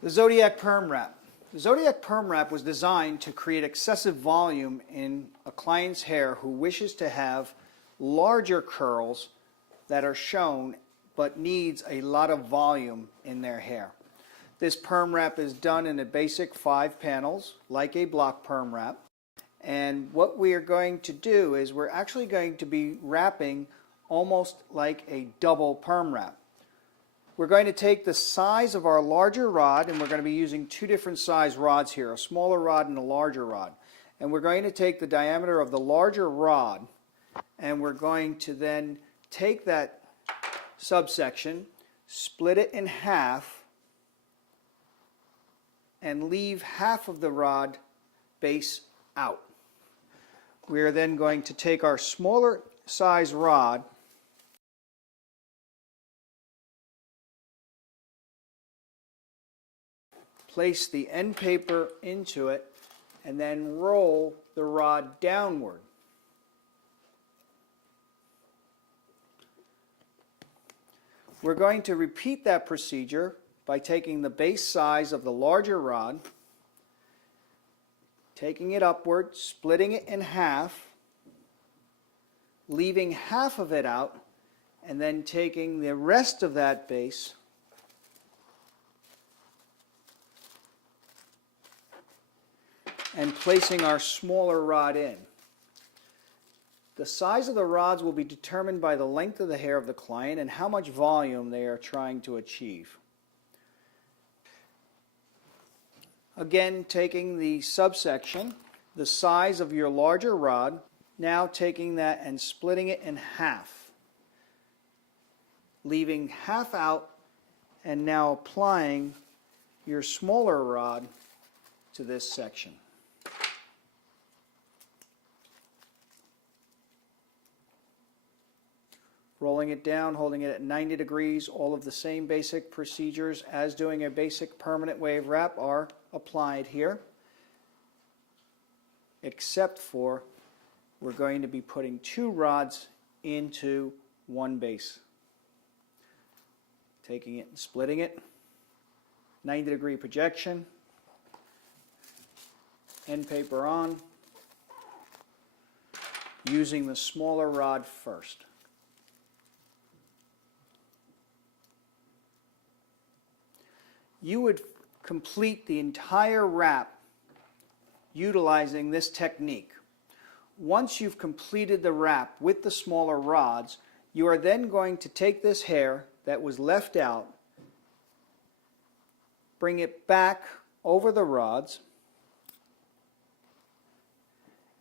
The Zodiac Perm Wrap. The Zodiac Perm Wrap was designed to create excessive volume in a client's hair who wishes to have larger curls that are shown but needs a lot of volume in their hair. This perm wrap is done in a basic 5 panels like a block perm wrap, and what we are going to do is we're actually going to be wrapping almost like a double perm wrap. We're going to take the size of our larger rod, and we're going to be using 2 different size rods here, a smaller rod and a larger rod. And we're going to take the diameter of the larger rod, and we're going to then take that subsection, split it in half, and leave half of the rod base out. We are then going to take our smaller size rod place the end paper into it, and then roll the rod downward. We're going to repeat that procedure by taking the base size of the larger rod, taking it upward, splitting it in half, leaving half of it out, and then taking the rest of that base and placing our smaller rod in. The size of the rods will be determined by the length of the hair of the client and how much volume they are trying to achieve. Again, taking the subsection, the size of your larger rod, now taking that and splitting it in half, leaving half out, and now applying your smaller rod to this section. Rolling it down, holding it at 90 degrees, all of the same basic procedures as doing a basic permanent wave wrap are applied here, except for we're going to be putting 2 rods into one base. Taking it and splitting it, 90-degree projection, end paper on, using the smaller rod first. You would complete the entire wrap utilizing this technique. Once you've completed the wrap with the smaller rods, you are then going to take this hair that was left out, bring it back over the rods,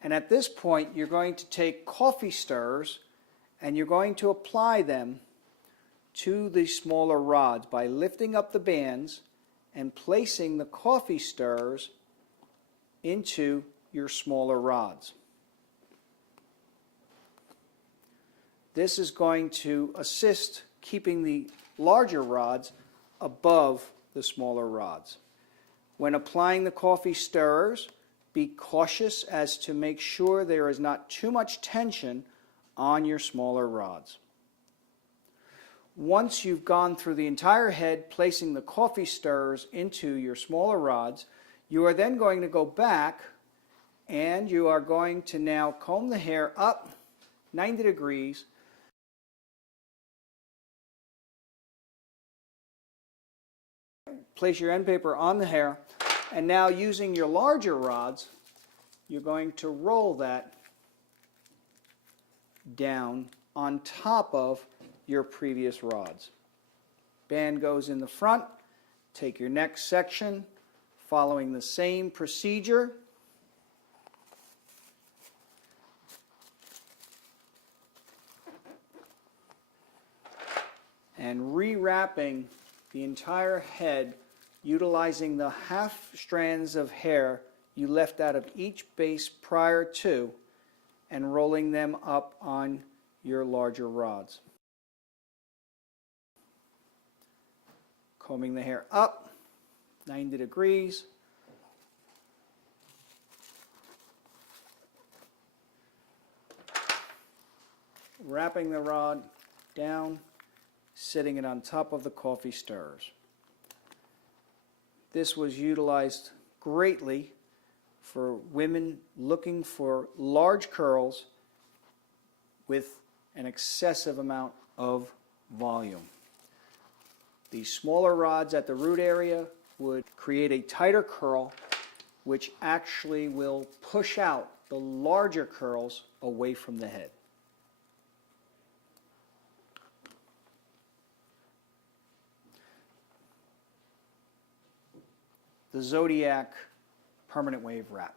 and at this point you're going to take coffee stirrers and you're going to apply them to the smaller rods by lifting up the bands and placing the coffee stirrers into your smaller rods. This is going to assist keeping the larger rods above the smaller rods. When applying the coffee stirrers, be cautious as to make sure there is not too much tension on your smaller rods. Once you've gone through the entire head, placing the coffee stirrers into your smaller rods, you are then going to go back and you are going to now comb the hair up 90 degrees. Place your end paper on the hair, and now using your larger rods, you're going to roll that down on top of your previous rods. Band goes in the front. Take your next section, following the same procedure. And rewrapping the entire head utilizing the half strands of hair you left out of each base prior to, and rolling them up on your larger rods. Combing the hair up 90 degrees. Wrapping the rod down, sitting it on top of the coffee stirrers. This was utilized greatly for women looking for large curls with an excessive amount of volume. The smaller rods at the root area would create a tighter curl, which actually will push out the larger curls away from the head. The Zodiac Permanent Wave Wrap.